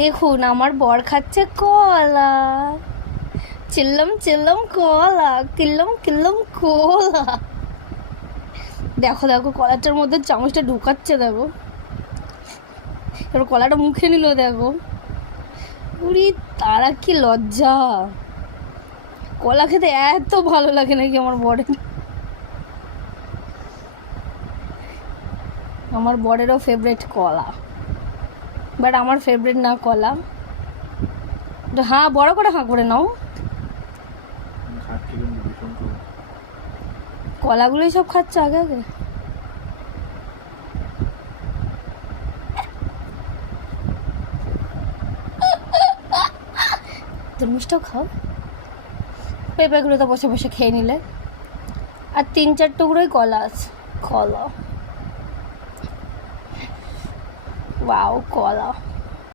দেখুন আমার বর খাচ্ছে কলা, চিল্লাম চিল্লাম কলা, কিল্লাম কিল্লাম কলা। দেখো দেখো কলাটার মধ্যে চামচটা ঢুকাচ্ছে, দেখো এবার কলাটা মুখে নিল, দেখো উরি তারা কি লজ্জা। কলা খেতে এত ভালো লাগে নাকি আমার বরের? আমার বরেরও ফেভারিট কলা, বাট আমার ফেভারিট না কলা। হ্যাঁ, বড় করে হাঁ করে নাও। কলাগুলোই সব খাচ্ছে আগে আগে। তরমুজটাও খাও, পেঁপেগুলো তো বসে বসে খেয়ে নিলে। আর 3-4 টুকরোই কলা আছে। কলা, ওয়াও কলা।